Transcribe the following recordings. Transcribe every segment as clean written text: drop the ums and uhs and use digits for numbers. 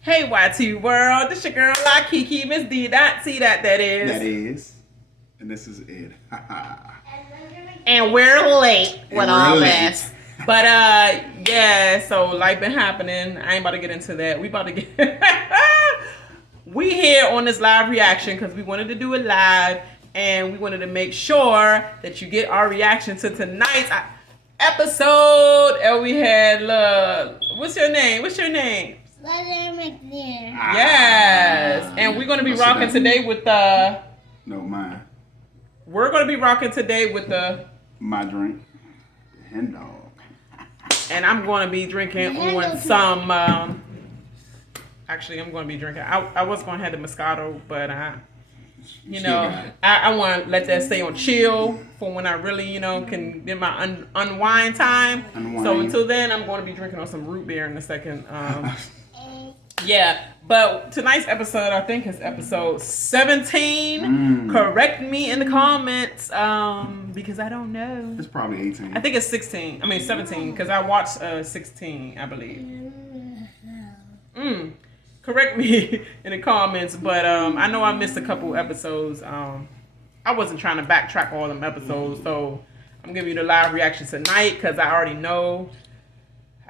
Hey YT World, this your girl La Kiki, Miss D. See that is. That is. And this is Ed. And we're late with all this. But yeah, so life been happening. I ain't about to get into that. We about to get we here on this live reaction because we wanted to do it live and we wanted to make sure that you get our reaction to tonight's episode. And we had what's your name? Yes. And we're gonna be rocking today with No, mine. We're gonna be rocking today with my drink. Hen dog. And I'm going to be drinking on some, actually I'm going to be drinking, I was going to have the Moscato, but I want to let that stay on chill for when I really, can get my unwind time. So until then, I'm going to be drinking on some root beer in a second. Yeah, but tonight's episode, I think, is episode 17. Correct me in the comments, because I don't know. It's probably 18. I think it's 16. I mean 17, because I watched 16, I believe. Correct me in the comments, but I know I missed a couple episodes. I wasn't trying to backtrack all them episodes, so I'm giving you the live reaction tonight, because I already know.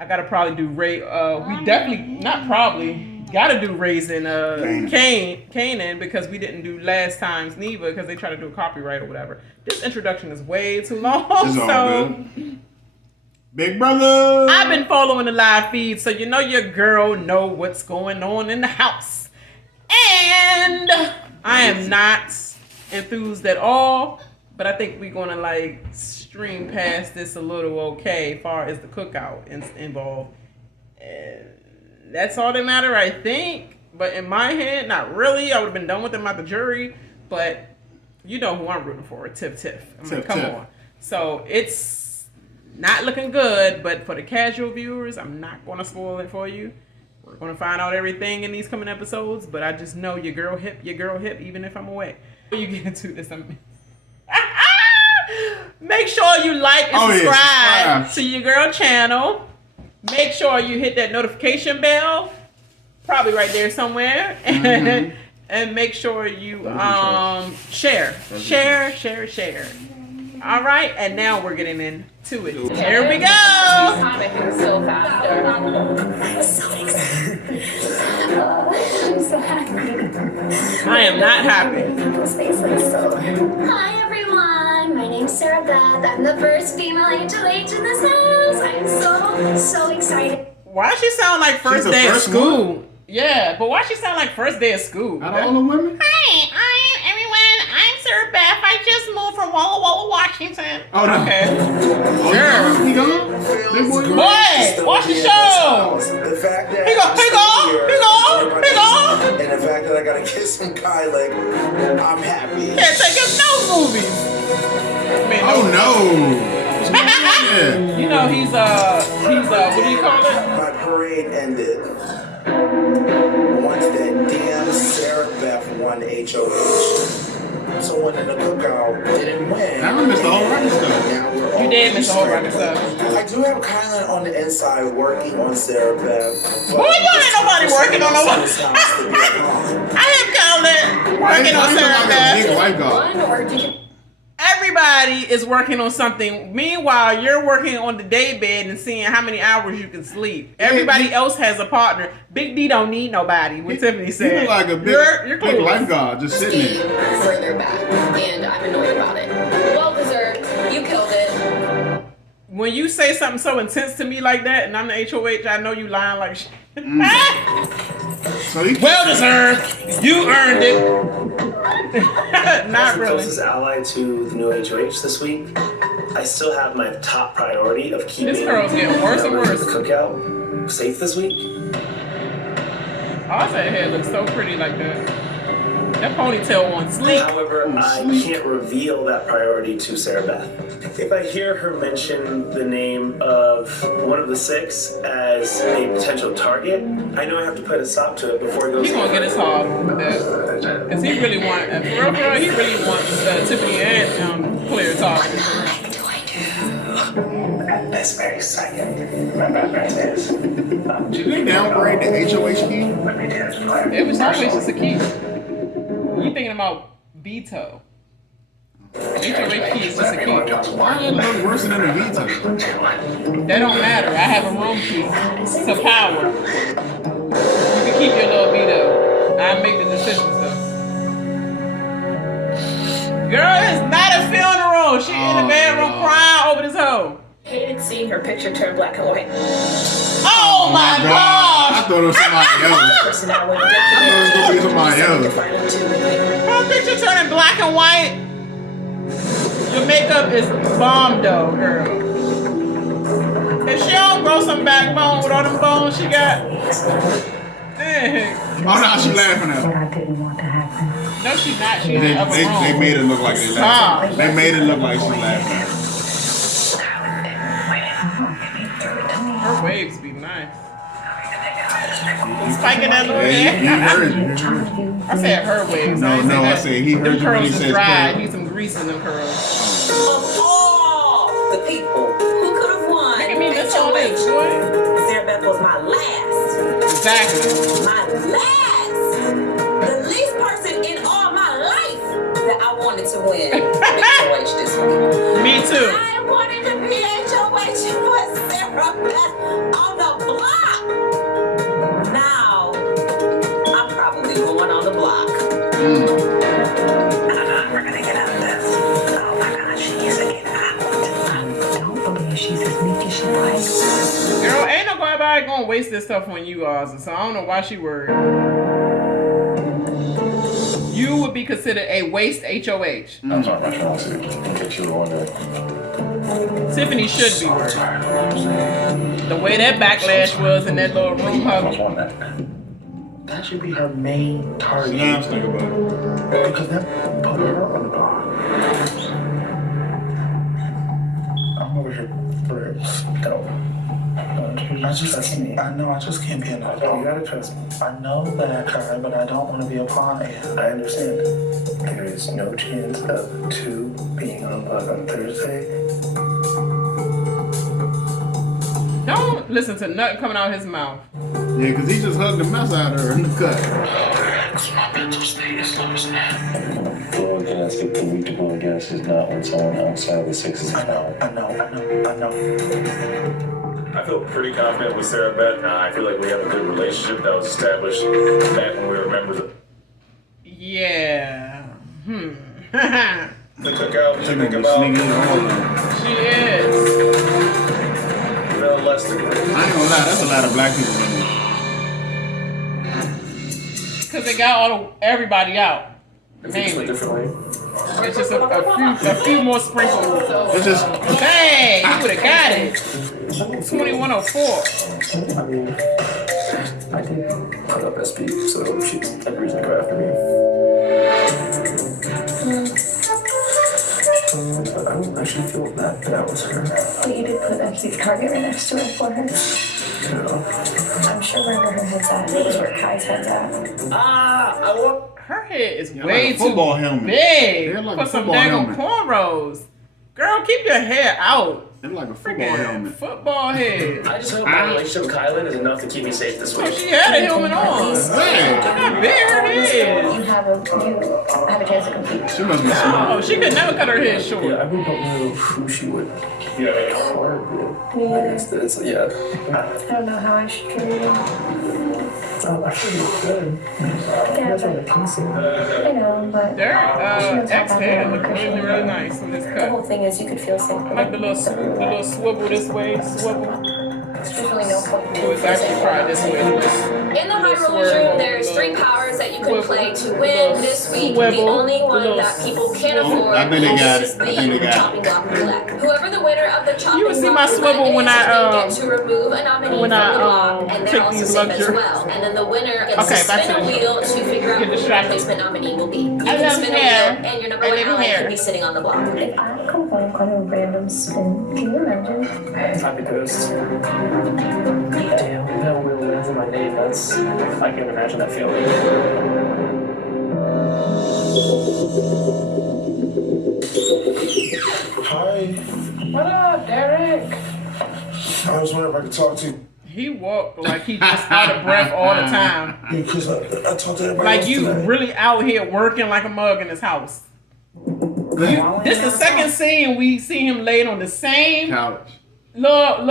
I gotta probably do Ray. We definitely gotta do Raising Kanan because we didn't do last time's Neva because they try to do a copyright or whatever. This introduction is way too long. It's all good. Big brother. I've been following the live feed, so you know your girl know what's going on in the house, and I am not enthused at all. But I think we're gonna stream past this a little okay as far as the cookout involved. And that's all that matter, I think. But in my head, not really. I would have been done with them at the jury. But you know who I'm rooting for, Tiff. Come on. So it's not looking good, but for the casual viewers, I'm not gonna spoil it for you. We're gonna find out everything in these coming episodes, but I just know your girl hip, even if I'm away. Before you get into this, make sure you like and subscribe to your girl channel. Make sure you hit that notification bell, probably right there somewhere, and make sure you share. All right, and now we're getting into it. Here we go. So faster. I'm so excited. I'm so happy. I am not happy. Hi everyone, my name's Sarah Beth. I'm the first female HOH in this house. I'm so excited. Why does she sound like first day of school? Yeah, but why she sound like first day of school? Out of all the women? Hi, everyone. I'm Sarah Beth. I just moved from Walla Walla, Washington. Oh, no. Okay. Sure. He gone? Big boy, Boy, watch the show. The fact that He go. And the fact that I got a kiss from Kyland, I'm happy. Can't take us no movies. No. You know he's what do you call it? My parade ended once that damn Sarah Beth won HOH. Someone in the cookout didn't win. I missed the whole record stuff. You did miss the whole record stuff. I do have Kyland on the inside working on Sarah Beth. Boy, you ain't nobody working on nobody. I have Kyland working on Sarah Beth. Big white guy. Everybody is working on something. Meanwhile, you're working on the day bed and seeing how many hours you can sleep. Everybody else has a partner. Big D don't need nobody. What Tiffany said. You look like a big lifeguard just sitting there. Further back, and I'm annoyed about it. Well deserved. You killed it. When you say something so intense to me like that, and I'm the HOH, I know you lying like shit. So well deserved. You earned it. Not really. Closest ally to the new HOH this week. I still have my top priority of keeping this girl's getting worse and worse. The cookout safe this week. Azah hair looks so pretty like that. That ponytail on sleek. However, I can't reveal that priority to Sarah Beth. If I hear her mention the name of one of the six as a potential target, I know I have to put a stop to it before it goes. He's gonna get his hog with that, cause he really wants, for real, he really wants Tiffany and Claire talking. What the heck do I do? This very second, my background is. Did they downgrade the HOH key? It was always just a key. You thinking about veto? HOH key is just a key. Why did it look worse than the veto? That don't matter. I have a room key. It's a power. You can keep your little veto. I make the decisions though. Girl, it's not a funeral. She in the bedroom crying over this hoe. Hated seeing her picture turn black and white. Oh my I gosh! thought it was somebody else. Person I would I thought it was gonna be somebody else. Her picture turning black and white. Your makeup is bomb though, girl. If she don't grow some backbone with all them bones she got. Dang. Oh no, she laughing at But her. I didn't want to happen. No, she's not. She's in the upper room. They made it look like they laughing. They made it look like she laughing. Her waves be nice. Spiking that little Yeah, he hair. heard you. I said her waves. No, I said he heard them you when curls he is said dry. curl. Need some grease in them curls. Of all the people who could have won, Look at me, that's all this, HOH, boy. Sarah Beth was my last. Exactly. My last. The least person in all my life that I wanted to win HOH this week. Me too. I wanted to be HOH for Sarah Beth on the block. Now, I'm probably going on the block. We're gonna get out of this. Oh my gosh, she needs to get out. I don't believe she's as meek as she likes. Girl, ain't nobody gonna waste this stuff on you, Azah, so I don't know why she worried. You would be considered a waste HOH. I'm sorry, my fiance, in case you were wondering. Tiffany should be worried. The way that backlash was in that little room I was hug. on that. That should be her main target. Now I'm thinking about it. Because that put her on the block. I'm over here for no. I just can't. I know. I just can't be an adult. You gotta trust me. I know that I cried, but I don't want to be a pawn. I understand. There is no chance of 2 being on block on Thursday. Don't listen to nothing coming out of his mouth. Yeah, because he just hugged the mess out of her in the cut. My mental state is losing it. Blow against it. The week to blow against is not when someone outside the sixes is out. I know. I feel pretty confident with Sarah Beth. I feel like we have a good relationship that was established back when we were members of Yeah. the cookout. She You gonna think be about sneaking in all of them. She is. Bill Lester. I ain't gonna lie, that's a lot of black people in Because they got everybody out. If we split Mainly. differently. It's just a few more sprinkles. there. It's just, Dang, you would have got it. 2104. I mean, I did put up SP, so she had a reason to go after me. But I don't actually feel that was her. But you did put a huge target right next to her for her. You know? I'm sure wherever her head's at is where Kai's head's at. I want. Her head is yeah, way like a football too helmet. big Yeah, like for a some football daggone helmet. cornrows. Girl, keep your hair out. It's like a football Freaking helmet. football head. I just hope my relationship with Kyland is enough to keep me safe this Oh, week. she had a helmet on. Look Hey, how big her head You is. have a chance to compete. she must be smart. Oh, she could never cut her hair short. Yeah, I really don't know who she would target. It's I don't know how I should treat you. I should be good. Yeah, but I know, but Their she knows how X bad hair I'm look really, crushing really her. nice on this The whole cut. thing is you could feel safe. I like the little swivel this way, swivel. There's really no point. Oh, it's actually probably this way. In the High Rollers room, there's 3 powers that you can play to win this week. The only one that people can't afford I think they got is it. I think they the got chopping block roulette. Whoever the winner of the chopping You would see block my roulette swivel when is, I, they get to remove a nominee when from I, the block, and take they're also these safe as luxury- well. And then the winner gets Okay, to back spin to a the- wheel to figure out Get who the distracted. replacement nominee will be. You I can love spin a hair. wheel, and your number I 1 love ally hair. can be sitting on the block. If I come home on a random spin, can you imagine? I'd be pissed. Damn, that wheel lands in my name. That's. I can't imagine that feeling. Hi. What up, Derek? I was wondering if I could talk to you. He walked like he just out of breath all the time. Because I talked to everybody Like else you today. really out here working like a mug in his house. This the second scene we see him laid on the same Couch. what do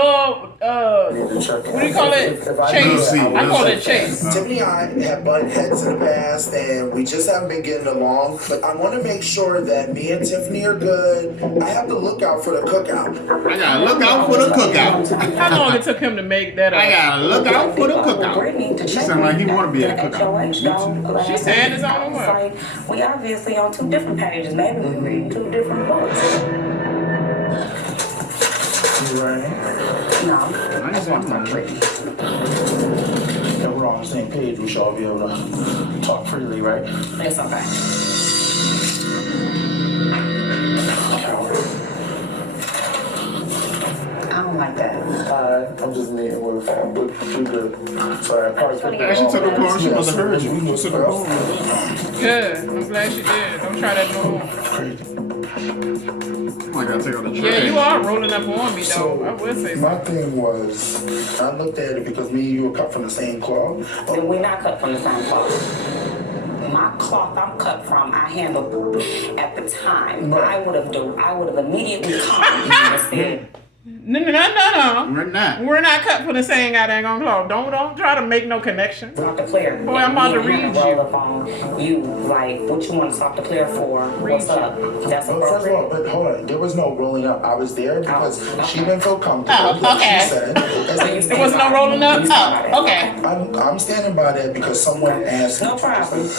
you call it? Chase. I call it Chase. Tiffany and I have butted heads in the past, and we just haven't been getting along. But I want to make sure that me and Tiffany are good. I have to look out for the cookout. I gotta look out for the cookout. How long it took him to make that up? I gotta look out for the cookout. She sound like he wanna be at the cookout. She's saying his own word. Like, we obviously on two different pages. Maybe we read two different books. You right? No, I just want to talk Britney. Yeah, we're on the same page. We should all be able to talk freely, right? It's okay. Coward. I don't like that. I'm just meeting with you good. Sorry, I probably took that She took a long. call. She must have heard you. We She took a call. Good. I'm glad she did. Don't try that no more. Crazy. I gotta take out the trash. Yeah, you are rolling up on me though. I would say My so. thing was, I looked at it because me and you were cut from the same cloth. Then we're not cut from the same cloth. My cloth I'm cut from, I handled at the time. Right. I would have immediately come and said, No. We're not. We're not cut for the same goddamn cloth. Don't try to make no connection. talk to Claire. Boy, I'm about to read you. Roll up on you, like, what you want to talk to Claire for? What's up? That's Well, first of all, appropriate. but hold on, there was no rolling up. I was there because she didn't feel comfortable. Oh, like okay. She said. There was no rolling up? Oh, okay. I'm standing by that because someone asked me. No problem.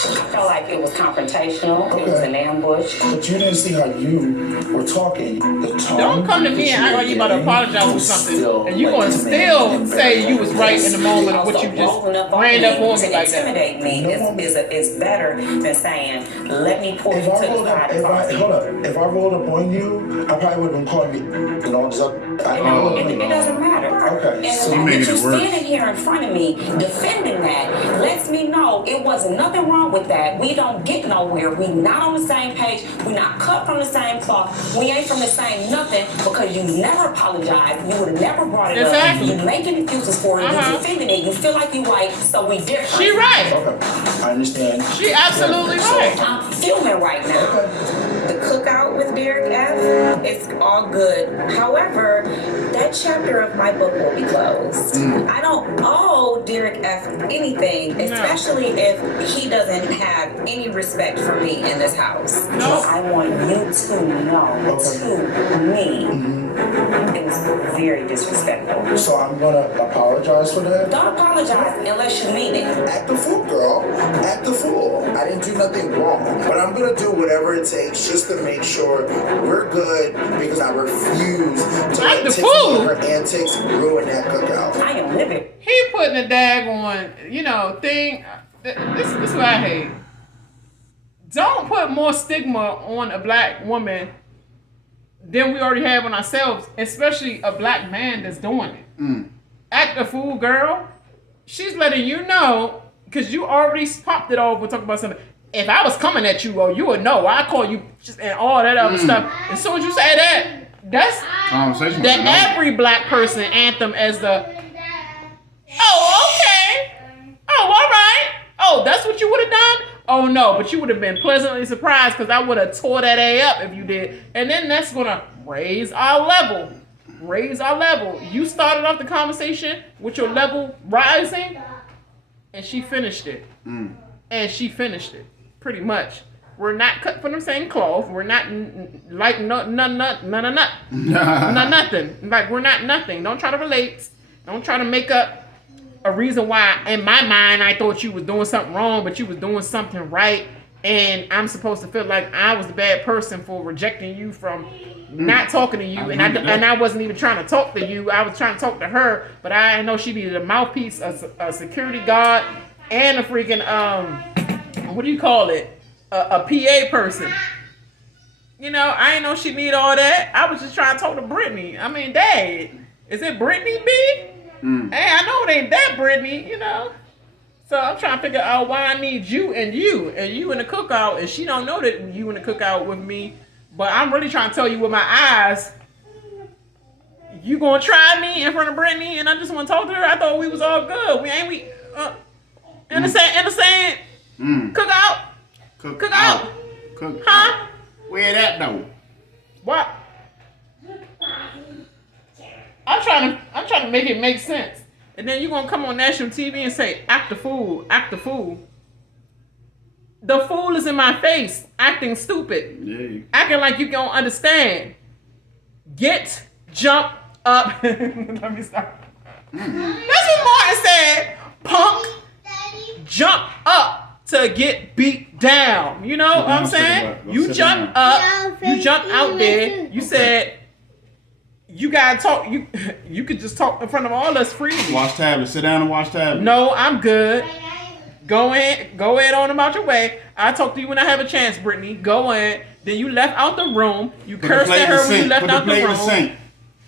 I felt like it was confrontational. It was an ambush. But you didn't see how you were talking. The tone. Don't come to me and act like you about to apologize for something, and you gonna still say you was right in the moment of what you just ran up on me like that. Intimidate me is better than saying, let me pull you If to I the rolled up, side and talk to you. hold up. If I rolled up on you, I probably would have been calling you. You know, just It doesn't matter. Okay, And so the you fact making that it you worse. standing here in front of me defending that lets me know it wasn't nothing wrong with that. We don't get nowhere. We not on the same page. We not cut from the same cloth. We ain't from the same nothing because you never apologized. You would have never brought it Exactly. up. You making excuses for it. You defending it. You feel like you white, so we different. She right. Okay, I understand. She absolutely right. I'm fuming right now. The cookout with Derek F. It's all good. However, that chapter of my book will be closed. I don't owe Derek F. anything, especially if he doesn't have any respect for me in this house. No. I want you to know, to me, it was very disrespectful. So I'm gonna apologize for that. Don't apologize unless you mean it. Act the fool, girl. Act the fool. I didn't do nothing wrong. But I'm gonna do whatever it takes just to make sure we're good because I refuse to let the Tiffany fool? and her antics ruin that cookout. I am living. He putting a daggone, thing. This is what I hate. Don't put more stigma on a black woman than we already have on ourselves, especially a black man that's doing it. Act a fool, girl. She's letting you know, because you already popped it off. We're talking about something. If I was coming at you, you would know. I call you just and all that other stuff. As soon as you say that, that's Conversation. the every black person anthem as the, oh, okay. Oh, all right. Oh, that's what you would have done? Oh, no, but you would have been pleasantly surprised because I would have tore that A up if you did. And then that's going to raise our level. Raise our level. You started off the conversation with your level rising, and she finished it. And she finished it, pretty much. We're not cut from the same cloth. We're not like nothing. Like, we're not nothing. Don't try to relate. Don't try to make up a reason why, in my mind, I thought you was doing something wrong, but you was doing something right, and I'm supposed to feel like I was the bad person for rejecting you from not talking to you, and I wasn't even trying to talk to you. I was trying to talk to her, but I know she needed a mouthpiece, a security guard, and a freaking what do you call it? A PA person. You know, I didn't know she needed all that. I was just trying to talk to Britney. I mean, Dad, is it Britney B? Hey, I know it ain't that Britney, you know. So I'm trying to figure out why I need you and you in the cookout, and she don't know that you in the cookout with me. But I'm really trying to tell you with my eyes You gonna try me in front of Britini, and I just want to talk to her. I thought we was all good. We ain't in the same cookout. Cookout. Huh? Where that though? What? I'm trying to make it make sense. And then you gonna come on national TV and say, act the fool, act the fool. The fool is in my face, acting stupid. Yeah. Acting like you don't understand. Jump up. Let me stop. That's what Martin said. Punk, jump up to get beat down. You know what I'm saying? You jump up, you jump out there, you said, you gotta talk. You could just talk in front of all us freely. Watch tablet. Sit down and watch tablet. No, I'm good. Go ahead on about your way. I'll talk to you when I have a chance, Britini. Go in. Then you left out the room. You cursed at her when you left out the room.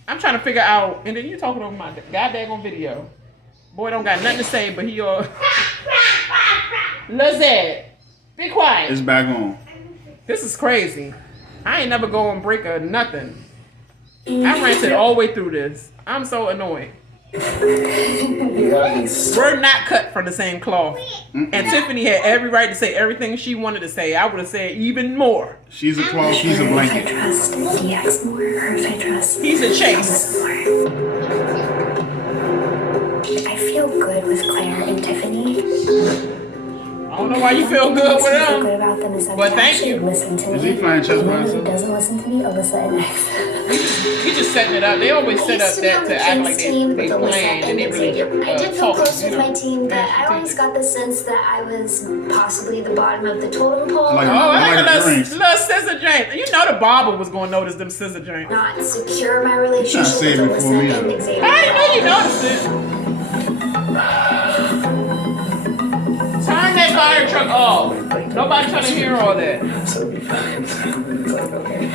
I'm trying to figure out, and then you talking over my goddamn video. Boy don't got nothing to say, but he all. Lazette, be quiet. It's back on. This is crazy. I ain't never go on break or nothing. I ranted all the way through this. I'm so annoyed. We're not cut from the same cloth. And Tiffany had every right to say everything she wanted to say. I would have said even more. She's a cloth, she's a blanket. He's a chase. I feel good with Claire and Tiffany. I don't know why you feel good with them. Good about them is that but they thank actually you. listen to Is me. he playing chess by Who himself? doesn't listen to me? Alyssa and Max. He just setting it up. They always set up that to act like they playing and they really I did feel talking, close with my team, but I always got the sense that I was possibly the bottom of the totem pole. Like I like like a little scissor joint. You know the barber was going to notice them scissor joints. Not secure my relationship say with it before me. Alyssa and Xavier. I didn't know you noticed it. Turn that fire truck off. Nobody trying to hear all that. So it'll be fine. It's like, okay.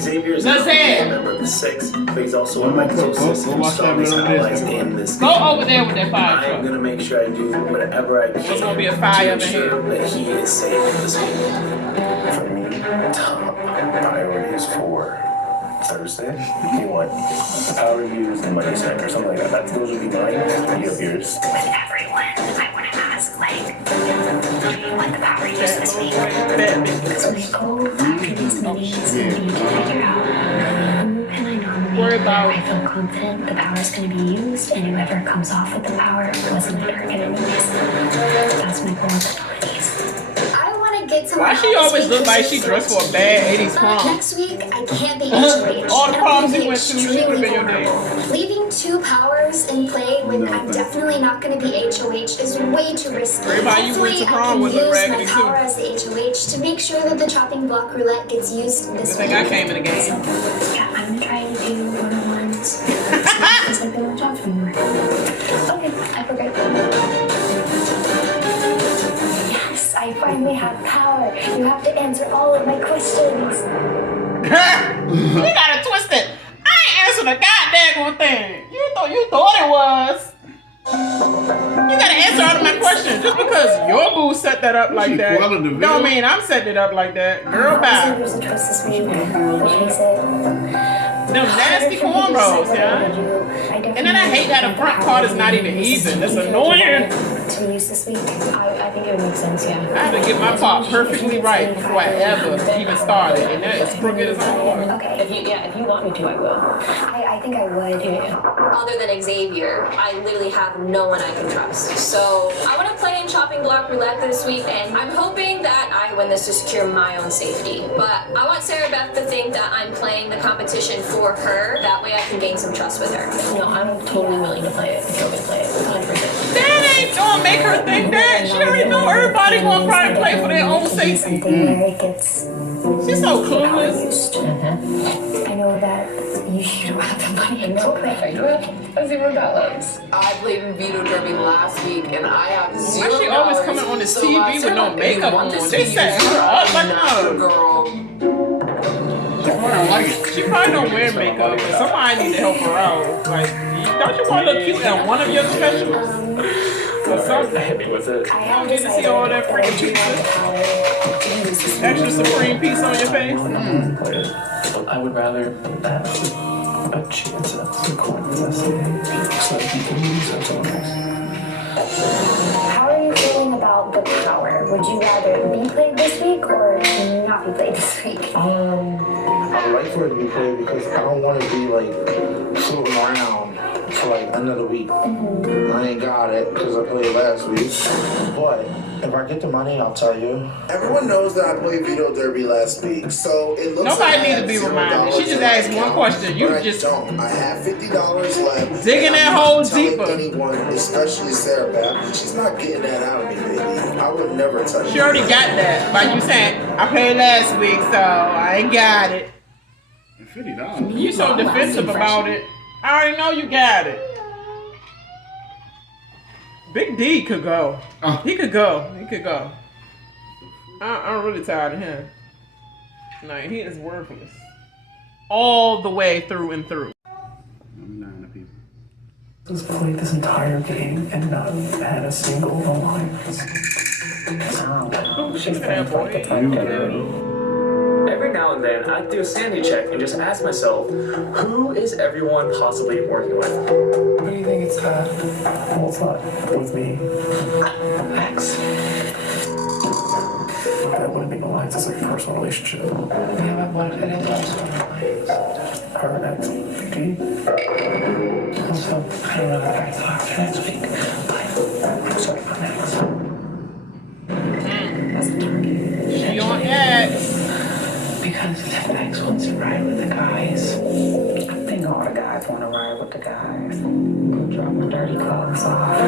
Xavier is That's not only it. a member of the Six, but he's also one of my closest and watch that strongest video. allies in this Go game. over there with that fire I'm truck. gonna make sure I do whatever I can There's gonna be a fire to over here. ensure that he is safe in this game. For me, top priorities for Thursday, you want power reviews and money spent or something like that. Those would be mine. You have yours. With everyone, I want to ask, like, do you want the power use this week? Because my goal after these meetings will be to figure out who can I nominate Worry where about- I feel confident the power is going to be used, and whoever comes off with the power wasn't a target anyways. That's my goal with the nominees. I want to get to Why she always look like she dressed for a bad 80s prom? Next week, I can't be HOH. All the and I'm proms gonna you be went to, she would've extremely been your date. vulnerable. Leaving two powers in play when I'm definitely not going to be HOH is way too risky. Everybody you went to Hopefully, prom I with can a use raggedy my too. power as the HOH to make sure that the chopping block roulette gets used this Good thing week. I came in the game. So, yeah, I'm going to try to do one-on-ones. Because I feel my job anymore. Okay, I forgot. Yes, I finally have power. You have to answer all of my questions. You got it twisted. I ain't answering a goddamn thing. You thought it was. You gotta answer all of my questions. Just because your boo set that up like that don't mean I'm setting it up like that. Girl, bye. There's a twist this week, which makes it Them nasty cornrows, yeah. And then I hate that the front part is not even even. That's annoying. to use this week. I think it would make sense, yeah. I had to get my part perfectly right before I ever even started, and that is crooked as hell. Okay. If you want me to, I will. I think I would. Other than Xavier, I literally have no one I can trust. So I want to play in chopping block roulette this week, and I'm hoping that I win this to secure my own safety. But I want Sarah Beth to think that I'm playing the competition for her. That way I can gain some trust with her. No, I'm totally willing to play it if you're gonna play it. 100%. That ain't gonna make her think that. She already know everybody gonna probably play for their own safety. She's so clueless. I know that you don't have the money to play. I do have $0. I played in Veto Derby last week and I have $0. Why she always coming on this TV with no makeup on? They set her up like no. Girl. She probably don't wear makeup, but somebody need to help her out. Like, don't you want to look cute at one of your specials? Or something. Happy with it. I don't get to see all that freaking pizza. Extra supreme piece on your face. But I would rather that. a chance at the coin necessity so that you can use that someone else. How are you feeling about the power? Would you rather be played this week or not be played this week? I would like for it to be played because I don't want to be like floating around for like another week. I ain't got it because I played last week. But if I get the money, I'll tell you. Everyone knows that I played Veto Derby last week, so it looks Nobody like needs to be reminded. She just asked one question. You just don't. I have $50 left. Digging that hole deeper. Anyone, especially Sarah Beth, she's not getting that out of me, baby. I would never touch it. She already got that by you saying I played last week, so I ain't got it. $50. You so defensive about it. I already know you got it. Big D could go. He could go. He could go. I'm really tired of him. No, he is worthless. All the way through and through. Just played this entire game and not had a single alliance. She's that boy. Every now and then, I do a sanity check and just ask myself, who is everyone possibly working with? What do you think it's that? Well, it's not with me. X. That wouldn't be an alliance, it's like a personal relationship. Yeah, but what if it is also an alliance? Her and X, also, I don't know what I thought for next week, but I'm sorry about X. That's the target. She on X. Because if X wants to ride with the guys, I think all the guys want to ride with the guys. Drop my dirty clothes off.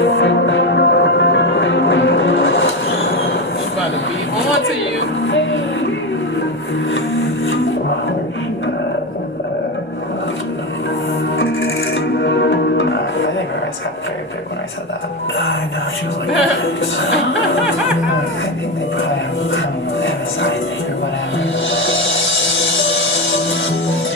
She's about to be on to you. I think her eyes got very big when I said that. I know, she was like, I think they probably have a side thing or whatever.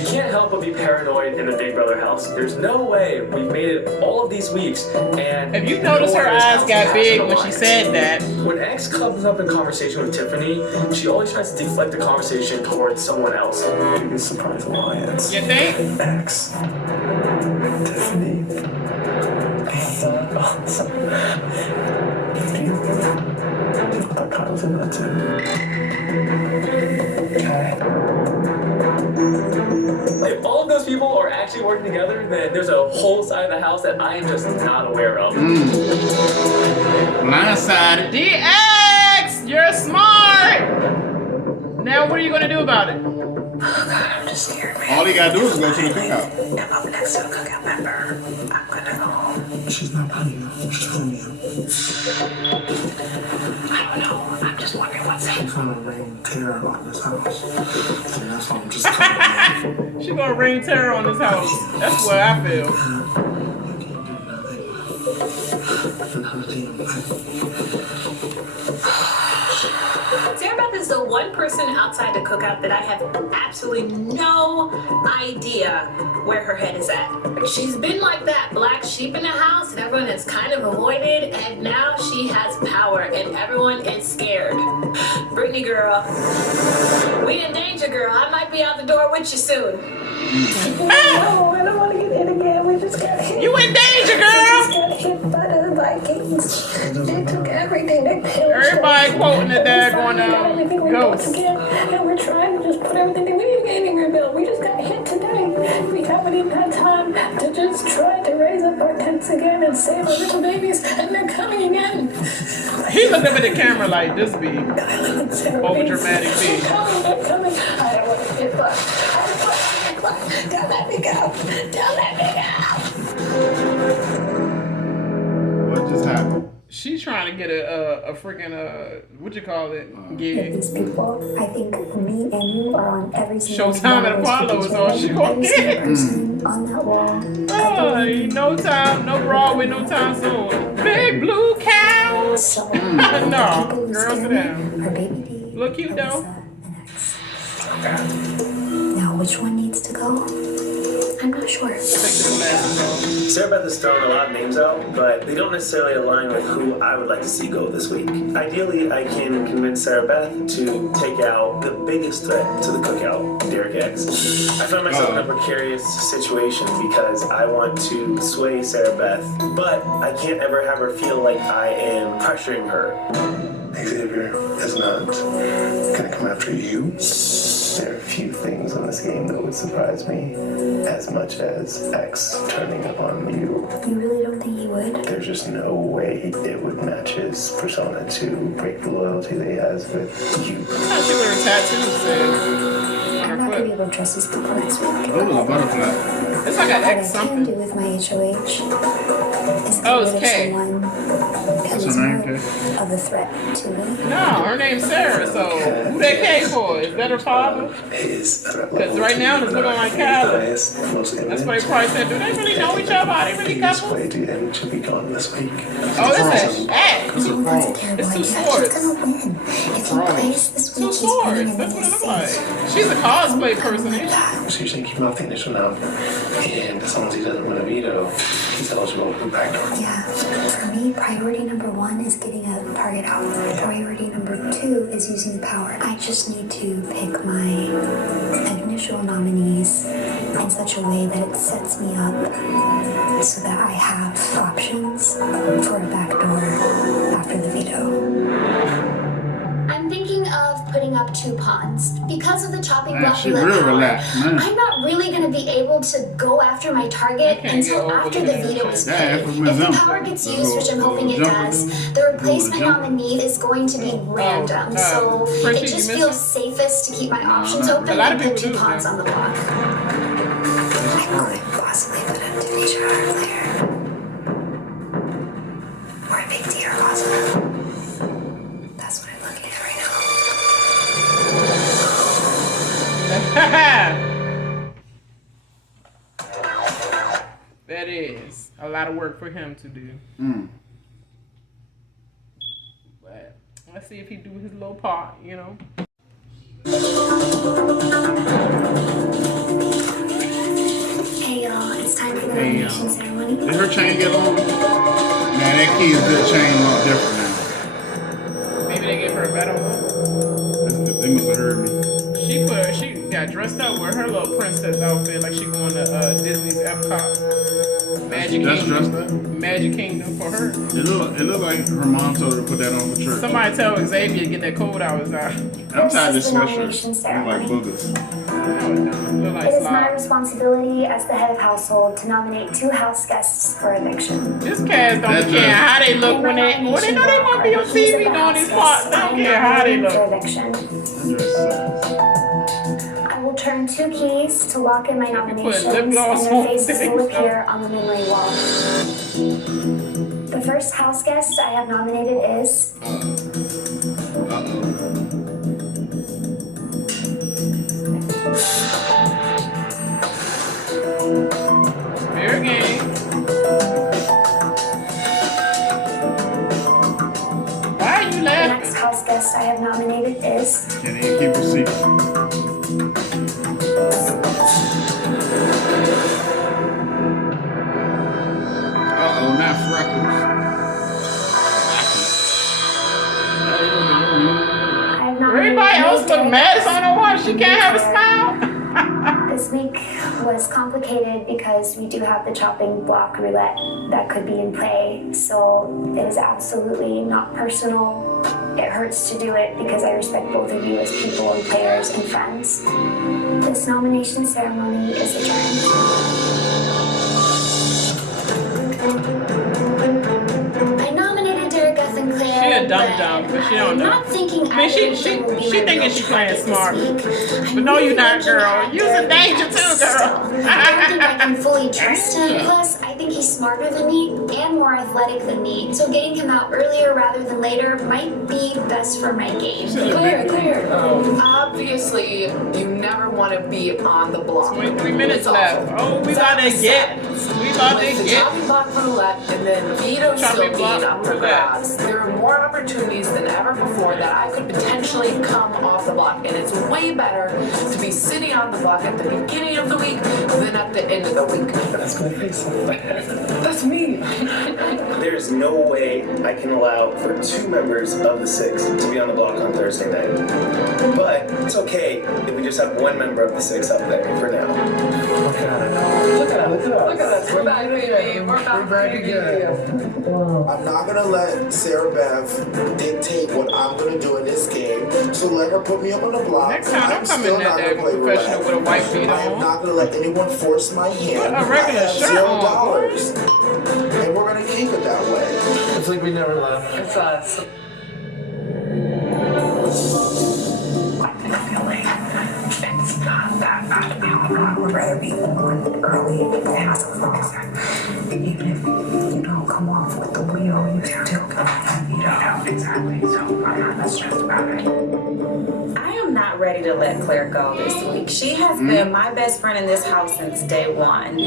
You can't help but be paranoid in the Big Brother house. There's no way we've made it all of these weeks, and if you notice her eyes got big when she said that. When X comes up in conversation with Tiffany, she always tries to deflect the conversation towards someone else. Biggest surprise alliance. You think? X. Tiffany. And Awasum. I thought Kyland was in that too. Okay. If all of those people are actually working together, then there's a whole side of the house that I am just not aware of. Blindsided. DX! You're smart! Now what are you going to do about it? Oh God, I'm just scared, man. All he gotta do is go to the cookout. If I'm next to a cookout member, I'm gonna go home. She's not playing you. She's playing you. I don't know. I'm just wondering what's She's gonna rain terror on this house. And that's why I'm just coming. She's going to rain terror on this house. That's what I feel. Sarah Beth is the one person outside the cookout that I have absolutely no idea where her head is at. She's been like that black sheep in the house and everyone has kind of avoided, and now she has power and everyone is scared. Britini girl, we in danger, girl. I might be out the door with you soon. No, I don't want to get hit again. We just got hit. You in danger, We girl! just got hit by the Vikings. They took everything. They killed Everybody quoting the dad going everything we bought ghost. again, and we're trying to just put everything. We didn't get any rebuild. We just got hit today. We haven't even had time to just try to raise up our tents again and save our little babies, and they're coming again. He looked up at the camera like this be over dramatic They're be. coming. They're coming. I don't want to get fucked. Don't let me go. Don't let me go. What just happened? She's trying to get a freaking what you call it gig. These people, I think me and you are on every single Showtime at Apollo is all she gonna get. on that wall. Oh, ain't no time, no Broadway, no time soon. Big blue cow. No, girl, sit down. Her baby D. Look cute though. Now, which one needs to go? I'm not sure. Take the glasses off. Sarah Beth has thrown a lot of names out, but they don't necessarily align with who I would like to see go this week. Ideally, I can convince Sarah Beth to take out the biggest threat to the cookout, Derek X. I find myself in a precarious situation because I want to sway Sarah Beth, but I can't ever have her feel like I am pressuring her. Xavier is not gonna come after you. There are few things in this game that would surprise me as much as X turning upon you. You really don't think he would? There's just no way it would match his persona to break the loyalty that he has with you. I see what her tattoo says. I'm not gonna be able to trust these people next week. Oh, a butterfly. It's like an What X I can something. do with my HOH is Oh, it's get rid of K. someone What's who's her name, more K? of a threat to me. No, her name's Sarah, so who that K for? Is that her father? Because right now it's looking like Kyland. That's what they probably said. Do they really know each other? Are they really couples? Play and should be gone this week. Oh, this is an act. It's a It's frog. a terrible It's two idea. swords. He's gonna win. If he plays this Two week, he's swords. winning That's and what it he's looks like. safe. She's a cosplay person, ain't she? So you're saying keep mouth initial now, and as long as he doesn't win a veto, he's eligible for the backdoor. Yeah, for me, priority number 1 is getting a target out. Priority number 2 is using the power. I just need to pick my initial nominees in such a way that it sets me up so that I have options for a backdoor after the veto. I'm thinking of putting up 2 pawns. Because of the chopping Man, block she roulette real power, relaxed, man. I'm not really going to be able to go after my target can't until go after over the there. veto is Yeah, paid. if If it was the them, power gets the used, which I'm little hoping it jumper does, dude, the replacement jumper. nominee is going to be random. So Frenchie, it you just miss feels it? safest to keep my options no. open A lot of and put people 2 do, pawns man. on the block. I could possibly put up Denisha earlier. Or a big deer Awasum. That's what I'm looking at right That is a lot of work for him to do. But let's see if he do his little part, you know. Hey y'all, it's time for the Hey, nomination ceremony. Did her chain get long? Man, that key is good chain look different now. Maybe they gave her a better one. They must have heard me. She got dressed up with her little princess outfit like she going to Disney's Epcot. Magic That's Kingdom. dressed up? Magic Kingdom for her. It look like her mom told her to put that on for church. Somebody tell Xavier to get that cold out his eye. I'm tired of this This is the sweatshirt. nomination They look like ceremony. boogers. No, it don't. Look like It is my slop. responsibility as the head of household to nominate 2 house guests for eviction. This cast don't That's care right. how they look when they know they gonna be on TV doing these parts. They don't care how they For look. eviction. That dress sucks. I will turn 2 keys to lock in my nominations, lip and gloss their on faces things. will appear on the memory wall. The first house guest I have nominated is Fair game. Why are you the laughing? next house guest I have nominated is Can't even keep a secret. Not freckles. I have nominated Everybody else look Derek mad F. on her one. She can't have a smile. This week was complicated because we do have the chopping block roulette that could be in play, so it is absolutely not personal. It hurts to do it because I respect both of you as people and players and friends. This nomination ceremony is adjourned. I nominated Derek F. and Claire. She a dumb, but she don't I'm know. not thinking I mean, she thinking she playing smart. But no, you not, girl. You's in danger too, girl. I don't think I can fully trust him. Plus, I think he's smarter than me and more athletic than me. So getting him out earlier rather than later might be best for my game. Claire. Obviously, you never want to be on the block. 23 minutes It's awful. left. Oh, we gotta get thought they With the get chopping block roulette and then Vito still chopping being block up for roulette. grabs, there are more opportunities than ever before that I could potentially come off the block, and it's way better to be sitting on the block at the beginning of the week than at the end of the week. That's my face. That's mean. There's no way I can allow for 2 members of the 6 to be on the block on Thursday night. But it's okay if we just have 1 member of the 6 up there for now. Look at us. We're back, baby. We're back again. I'm not gonna let Sarah Beth dictate what I'm gonna do in this game. So let her put me up on the block. Next time I'm coming still in not there gonna play professional roulette. with a white beat I am on. not gonna let anyone force my hand. A regular I have shirt on. $0, and we're gonna keep it that way. It's like we never left. It's us. I feel like it's not that bad to be on the block. I would rather be on early and have some focus. Even if you don't come off with the wheel, you still come on, you know. Exactly. So I'm not that stressed about it. I am not ready to let Claire go this week. She has been my best friend in this house since day one.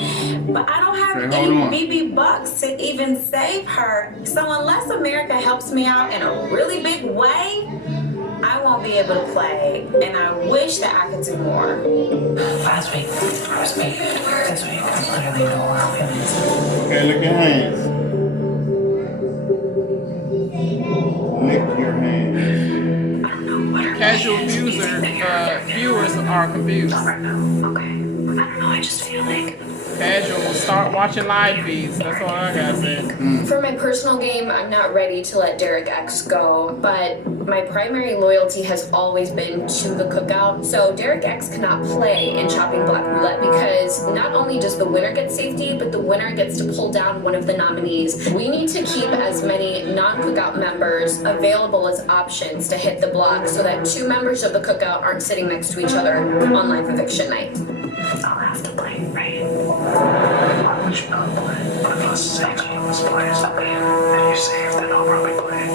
But I don't have Okay, any hold on. BB bucks to even save her. So unless America helps me out in a really big way, I won't be able to play. And I wish that I could do more. Last week, I was me. This week, I'm literally nowhere feelings. Okay, lick your hands. Lick your hands. I don't know what Casual viewers are confused. Okay. I don't know, I just feel like Casual, start watching live feeds. That's all I gotta say. For my personal game, I'm not ready to let Derek X go, but my primary loyalty has always been to the cookout. So Derek X cannot play in Chopping Block Roulette because not only does the winner get safety, but the winner gets to pull down one of the nominees. We need to keep as many non-cookout members available as options to hit the block so that 2 members of the cookout aren't sitting next to each other on live eviction night. I'll have to play, right? Why would you not play? One of us safe, one of us plays. Okay. If you're safe, then I'll probably play.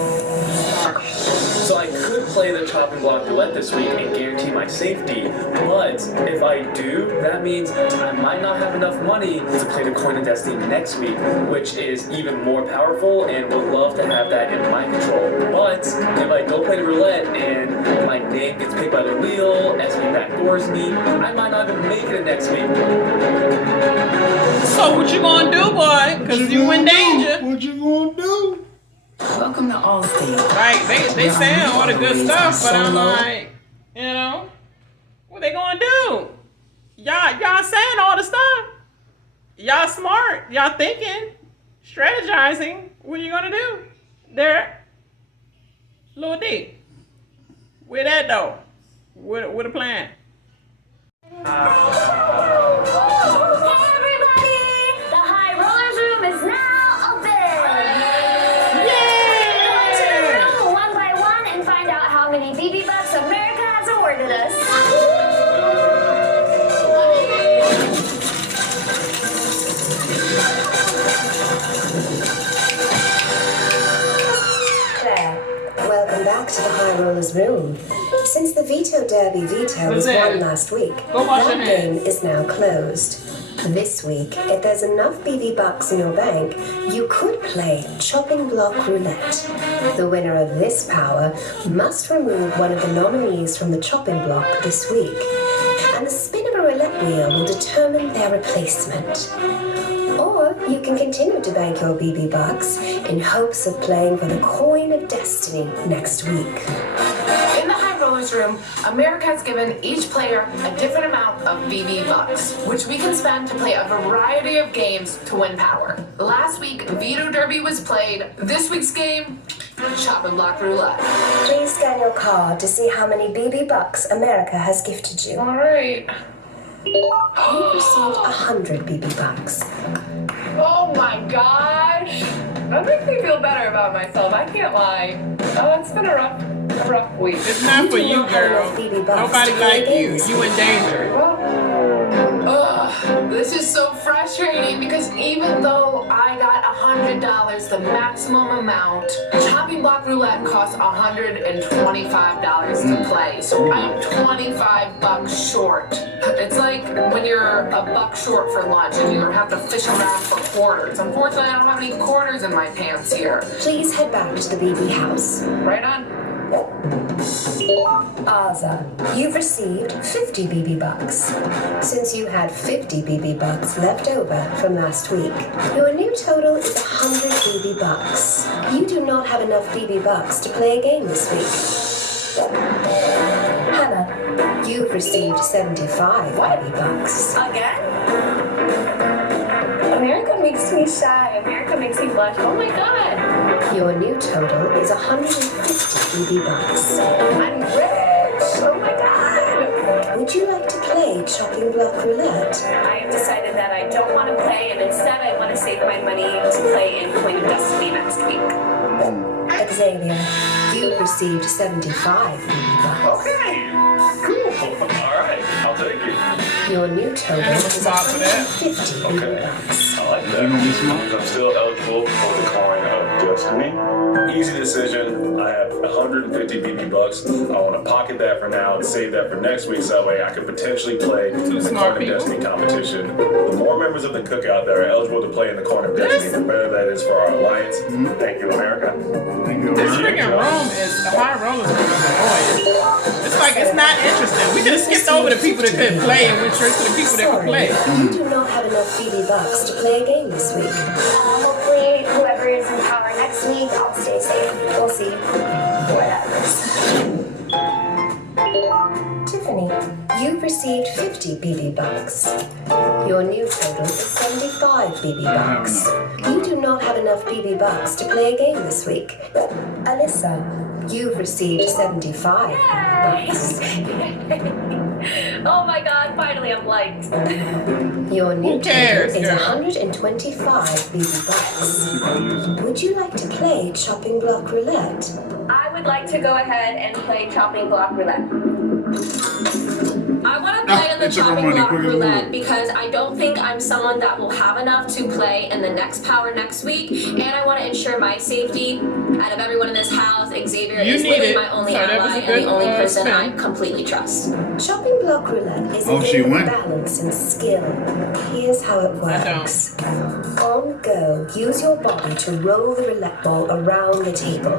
So I could play the chopping block roulette this week and guarantee my safety, but if I do, that means I might not have enough money to play the coin of destiny next week, which is even more powerful and would love to have that in my control. But if I don't play the roulette and my name gets picked by the wheel, SB backdoors me, I might not even make it next week. So what you gonna do, boy? Cause you in danger. What you gonna do? Welcome to Allstate. Like they saying all the good stuff, but I'm like, you know, what they gonna do? Y'all saying all the stuff. Y'all smart. Y'all thinking, strategizing. What you gonna do? There, Lil D. Where that though? What a plan? Welcome back to the High Roller's Room. Since the Veto Derby veto was won last week, that game is now closed. This week, if there's enough BB bucks in your bank, you could play Chopping Block Roulette. The winner of this power must remove one of the nominees from the chopping block this week, and the spin of a roulette wheel will determine their replacement. Or you can continue to bank your BB bucks in hopes of playing for the coin of destiny next week. In the High Rollers room, America has given each player a different amount of BB bucks, which we can spend to play a variety of games to win power. Last week, Veto Derby was played. This week's game, Chopping Block Roulette. Please scan your card to see how many BB bucks America has gifted you. All right. You've received 100 BB bucks. Oh my gosh. That makes me feel better about myself. I can't lie. Oh, it's been a rough week. It's not for you, girl. Nobody like you. You in danger. This is so frustrating because even though I got $100, the maximum amount, chopping block roulette costs $125 to play. So I'm $25 short. It's like when you're a buck short for lunch and you have to fish around for quarters. Unfortunately, I don't have any quarters in my pants here. Please head back to the BB house. Right on. Azah, you've received 50 BB bucks. Since you had 50 BB bucks left over from last week, your new total is 100 BB bucks. You do not have enough BB bucks to play a game this week. Hannah, you've received 75 BB bucks. Again? America makes me shy. America makes me blush. Oh my god. Your new total is 150 BB bucks. I'm rich. Oh my god. Would you like to play chopping block roulette? I have decided that I don't want to play, and instead I want to save my money to play in Point of Destiny next week. Xavier, you've received 75 BB bucks. Okay, cool. All right, I'll take it. Your new total is 150 BB bucks. I like that. I'm still eligible for the coin of destiny. Easy decision. I have 150 BB bucks. I want to pocket that for now and save that for next week, so that way I could potentially play the Coin of Destiny competition. The more members of the cookout that are eligible to play in the Coin of Destiny, the better that is for our alliance. Thank you, America. This freaking room is, the high rollers room is annoying. It's like, it's not interesting. We could have skipped over the people that couldn't play and went straight to the people that could play. You do not have enough BB bucks to play a game this week. Hopefully, whoever is in power next week, I'll stay safe. We'll see. Whatever. Tiffany, you've received 50 BB bucks. Your new total is 75 BB bucks. You do not have enough BB bucks to play a game this week. Alyssa, you've received 75 BB bucks. Oh my god, finally I'm liked. Your new cares, total is girl? 125 BB bucks. Would you like to play chopping block roulette? I would like to go ahead and play chopping block roulette. I want to play in the chopping block roulette because I don't think I'm someone that will have enough to play in the next power next week, and I want to ensure my safety. Out of everyone in this house, Xavier is literally my only ally and the only person I completely trust. Chopping block roulette is a game of balance and skill. Here's how it works. On go, use your body to roll the roulette ball around the table.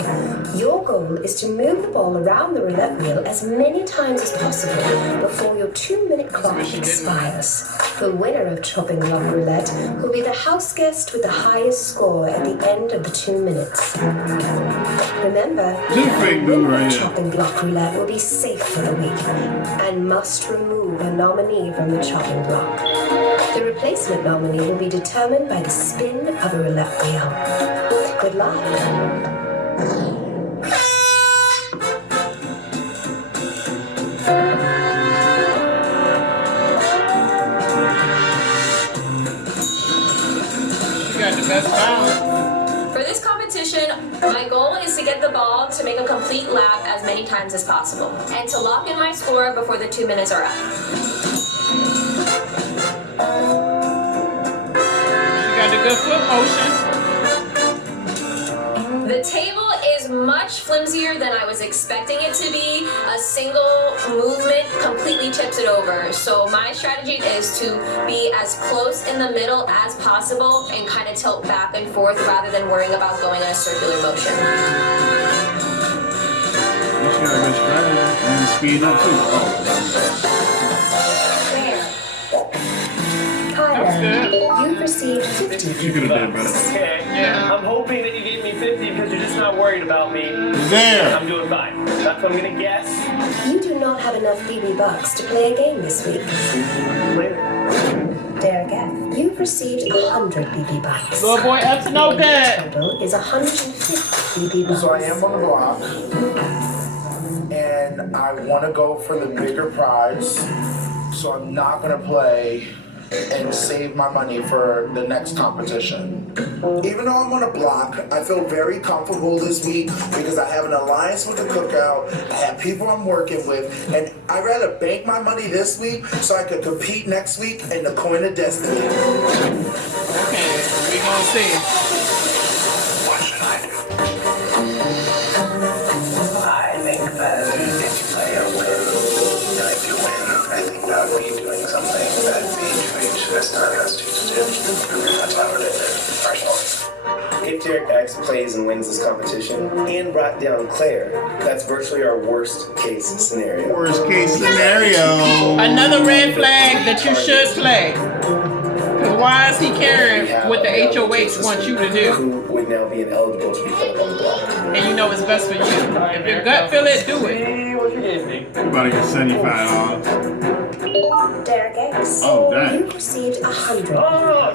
Your goal is to move the ball around the roulette wheel as many times as possible before your 2-minute clock expires. The winner of chopping block roulette will be the house guest with the highest score at the end of the 2 minutes. Remember, the winner of chopping block roulette will be safe for the week and must remove a nominee from the chopping block. The replacement nominee will be determined by the spin of a roulette wheel. Good luck. For this competition, my goal is to get the ball to make a complete lap as many times as possible, and to lock in my score before the 2 minutes are up. She got the good foot motion. The table is much flimsier than I was expecting it to be. A single movement completely tips it over. So my strategy is to be as close in the middle as possible and kind of tilt back and forth rather than worrying about going in a circular motion. You should have a good strategy and speed up too. Kyland, you've received 50 BB bucks. Okay. Yeah. I'm hoping that you gave me 50 because you're just not worried about me. There. I'm doing fine. That's what I'm gonna guess. You do not have enough BB bucks to play a game this week. Later. Derek F., you've received 100 BB bucks. Little boy up to no good. Total is 150 BB bucks. So I am on the block, and I want to go for the bigger prize. So I'm not gonna play and save my money for the next competition. Even though I'm on a block, I feel very comfortable this week because I have an alliance with the cookout, I have people I'm working with, and I'd rather bank my money this week so I could compete next week in the Coin of Destiny. Okay, we gonna see. What should I do? I think that if you play a win, and if you win, I think that would be doing something that VH has not asked you to do. That's how it is, personally. If Derek X plays and wins this competition and brought down Claire, that's virtually our worst case scenario. Worst case scenario. Another red flag that you should play. Because why is he caring what the HOH wants you to do? Who would now be ineligible to be put up on the block. And you know it's best for you. If your gut feel it, do it. What you gave me? You about to get $75. Derek X, Oh, dang. you received 100. Oh, I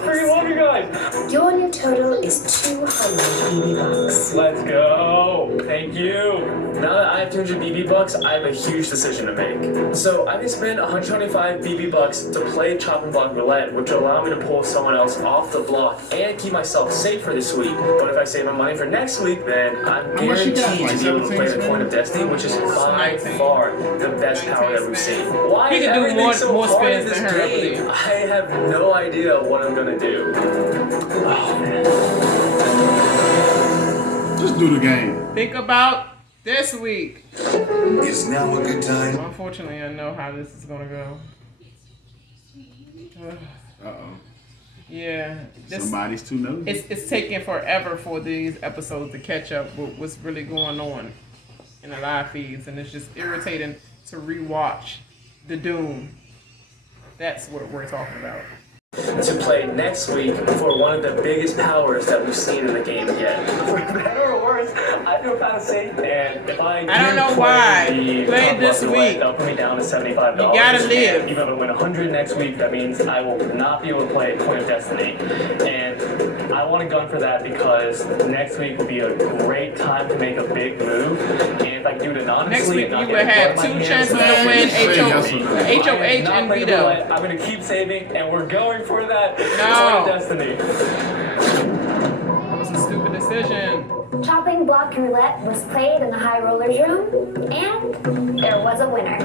freaking love you guys. Your new total is 200 BB bucks. Let's go. Thank you. Now that I have 200 BB bucks, I have a huge decision to make. So I can spend 125 BB bucks to play Chop and Block Roulette, which will allow me to pull someone else off the block and keep myself safe for this week. But if I save my money for next week, then I'm How much you guaranteed got, like to be able to play the 17? Coin of Destiny, which is by far the best power that we've seen. Why He is can do everything more so hard in spins this than her, I game? believe. I have no idea what I'm gonna do. Oh man. Just do the game. Think about this week. Is now a good time? Unfortunately, I know how this is gonna go. Uh-oh. Yeah. This, Somebody's too nosy. it's taking forever for these episodes to catch up with what's really going on in the live feeds, and it's just irritating to rewatch the Doom. That's what we're talking about. To play next week for one of the biggest powers that we've seen in the game yet. For better or worse, I feel kind of safe, and if I don't know why. Play this week. They'll put me down to $75. You gotta live. And even if I win 100 next week, that means I will not be able to play Coin of Destiny. And I want to gun for that because next week will be a great time to make a big move. And if I can do it anonymously, Next week and not you get will have blood in my two hands, chances to win Yes. HOH and playing veto. roulette. I'm going to keep saving, and we're going for that No. Coin of Destiny. That was a stupid decision. Chopping Block Roulette was played in the High Rollers room, and there was a winner.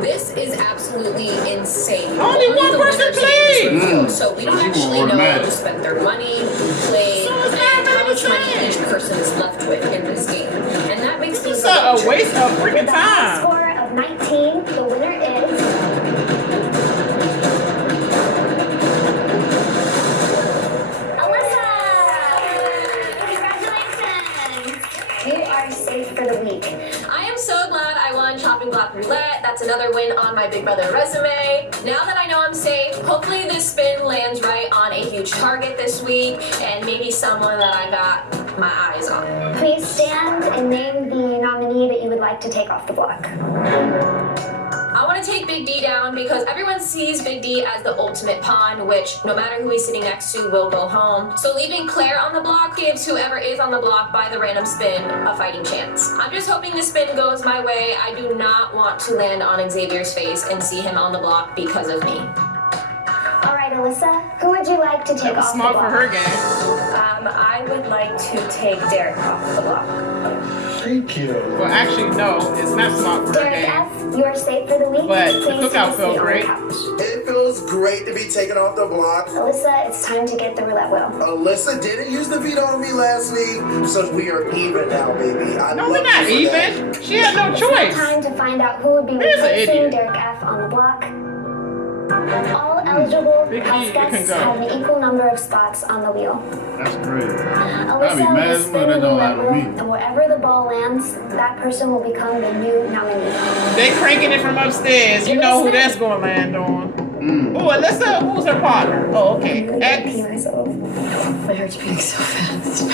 This is absolutely insane. Only one the person winners played! in this review, so we don't You actually were know automatic. who spent their money, who played, and how much money each person is left with in this game. And that makes me It's a waste of freaking With a high time. score of 19, the winner is Alyssa! Congratulations! You are safe for the week. I am so glad I won Chopping Block Roulette. That's another win on my Big Brother resume. Now that I know I'm safe, hopefully this spin lands right on a huge target this week and maybe someone that I got my eyes on. Please stand and name the nominee that you would like to take off the block. I want to take Big D down because everyone sees Big D as the ultimate pawn, which no matter who he's sitting next to will go home. So leaving Claire on the block gives whoever is on the block by the random spin a fighting chance. I'm just hoping the spin goes my way. I do not want to land on Xavier's face and see him on the block because of me. All right, Alyssa, who would you like to take That was off smart the for block? her game. I would like to take Derek off the block. Thank you. Well, actually, no, it's not smart for her Derek game. F., you are safe for the week. But the Please cookout take a felt seat on the great. couch. It feels great to be taken off the block. Alyssa, it's time to get the roulette wheel. Alyssa didn't use the veto on me last week, so we are even now, baby. I No, love we're not you for that. even. She had no It's now choice. time to find out who would be Here's an replacing idiot. Derek F. on the block. All eligible Big house E, you can guests go. have an equal number of spots on the wheel. That's great. I'd Alyssa be mad will as spin well the that don't roulette happen wheel, to me. and wherever the ball lands, that person will become the new nominee. They cranking it from upstairs. You know who that's going to land on. Oh, Alyssa, who's her partner? Oh, okay. I X. pee myself. My heart's beating so fast. Oh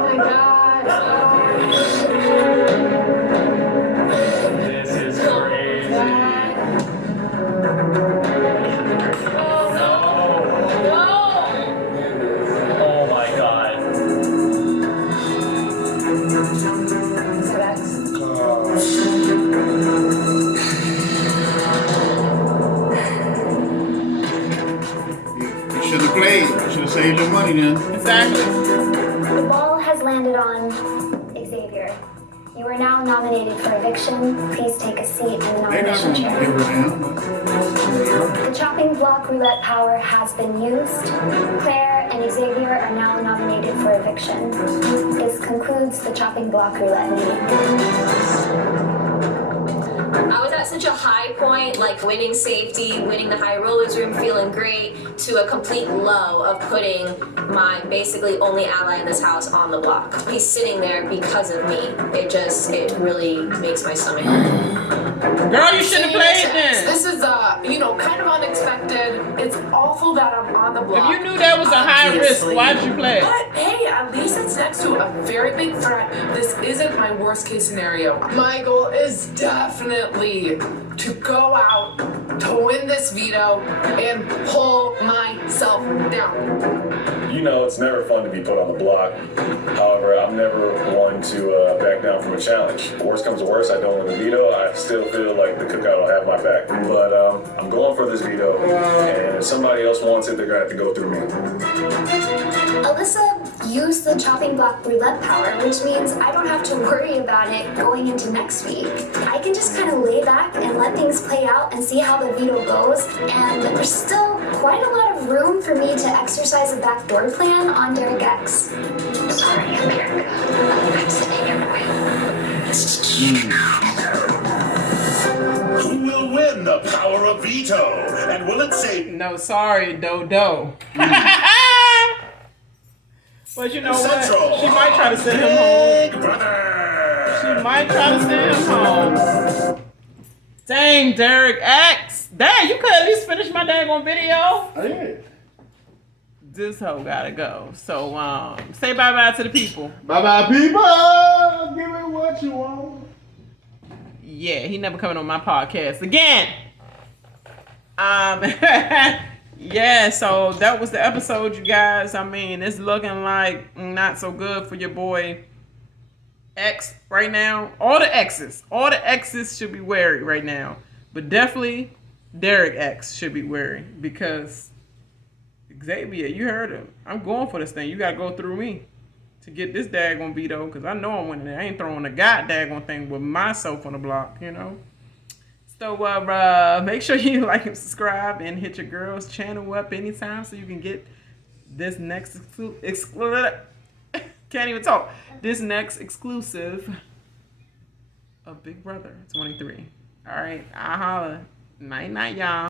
my god. This is crazy. Oh my god. Save your money then. Exactly. The ball has landed on Xavier. You are now nominated for eviction. Please take a seat in the They're not nomination going to chair. give her down, but The chopping block roulette power has been used. Claire and Xavier are now nominated for eviction. This concludes the chopping block roulette meeting. I was at such a high point, like winning safety, winning the high rollers room, feeling great, to a complete low of putting my basically only ally in this house on the block. He's sitting there because of me. It really makes my stomach hurt. Girl, you shouldn't have played then. This is, kind of unexpected. It's awful that I'm on the block. If you knew that was a high risk, why'd you play? But hey, at least it's next to a very big threat. This isn't my worst case scenario. My goal is definitely to go out, to win this veto, and pull myself down. You know, it's never fun to be put on the block. However, I'm never one to back down from a challenge. Worst comes to worst, I don't win the veto. I still feel like the cookout will have my back. But I'm going for this veto, and if somebody else wants it, they're gonna have to go through me. Alyssa used the chopping block roulette power, which means I don't have to worry about it going into next week. I can just kind of lay back and let things play out and see how the veto goes. And there's still quite a lot of room for me to exercise a backdoor plan on Derek X. Sorry, America. I'm sitting here for Who will win the power of veto? And will it save? No, sorry, Dodo. But you know what? She might try to send him home. She might try to send him home. Dang, Derek X. Dang, you could at least finish my daggone video. I did. This hoe gotta go. So, say bye-bye to the people. Bye-bye, people. Give me what you want. Yeah, he never coming on my podcast again. Yeah, so that was the episode, you guys. I mean, it's looking like not so good for your boy X right now. All the X's should be wary right now. But definitely Derek X should be wary because Xavier, you heard him. I'm going for this thing. You gotta go through me to get this daggone veto because I know I'm winning it. I ain't throwing a goddamn thing with myself on the block, you know. So make sure you like and subscribe and hit your girl's channel up anytime so you can get this next can't even talk. This next exclusive of Big Brother 23. All right, I'll holla. Night, y'all.